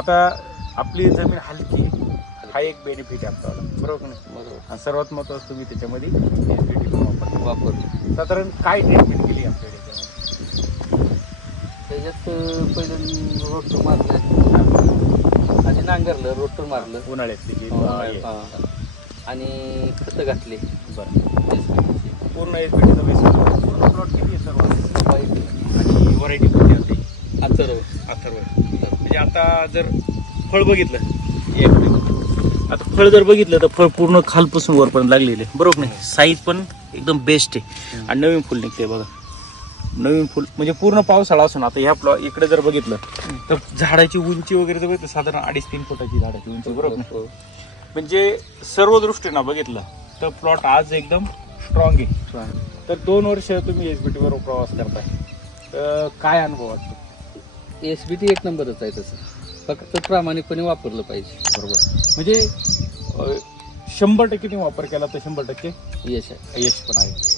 आता आपली जमीन हलकी आहे, हा एक बेनिफिट आहे आपल्याला, बरोबर नाही? बरोबर. आणि सर्वात महत्त्वाचं तुम्ही त्याच्यामध्ये SBT पण वापरलं. साधारण काय ट्रीटमेंट केली आपल्याकडे त्याच्यात पहिलं रोटर मारलं आणि नांगरलं, रोटर मारलं. उन्हाळ्यातली जी हा. आणि खतं घातले. बरं, पूर्ण SBTचा बेस पूर्ण प्लॉट किती आहे सर्व आणि व्हरायटी कोणती असते? अथर्व. म्हणजे आता जर फळ बघितलं, आता फळ जर बघितलं तर फळ पूर्ण खालपासून वरपर्यंत लागलेलं आहे, बरोबर नाही? साईज पण एकदम बेस्ट आहे आणि नवीन फुल निघते बघा. नवीन फुल म्हणजे पूर्ण पावसाळा असून आता ह्या इकडे जर बघितलं तर झाडाची उंची वगैरे जर बघितलं साधारण 2.5-3 फुटाची झाडाची उंची, बरोबर नाही? म्हणजे सर्व दृष्टीनं बघितलं तर प्लॉट आज एकदम स्ट्रॉंग आहे. तर 2 वर्ष तुम्ही SBT वर प्रवास करताय, तर काय अनुभव वाटतो? SBT एक नंबरच आहे तसं, फक्त प्रामाणिकपणे वापरलं पाहिजे. बरोबर, म्हणजे 100% वापर केला तर 100% यश आहे. यश पण आहे.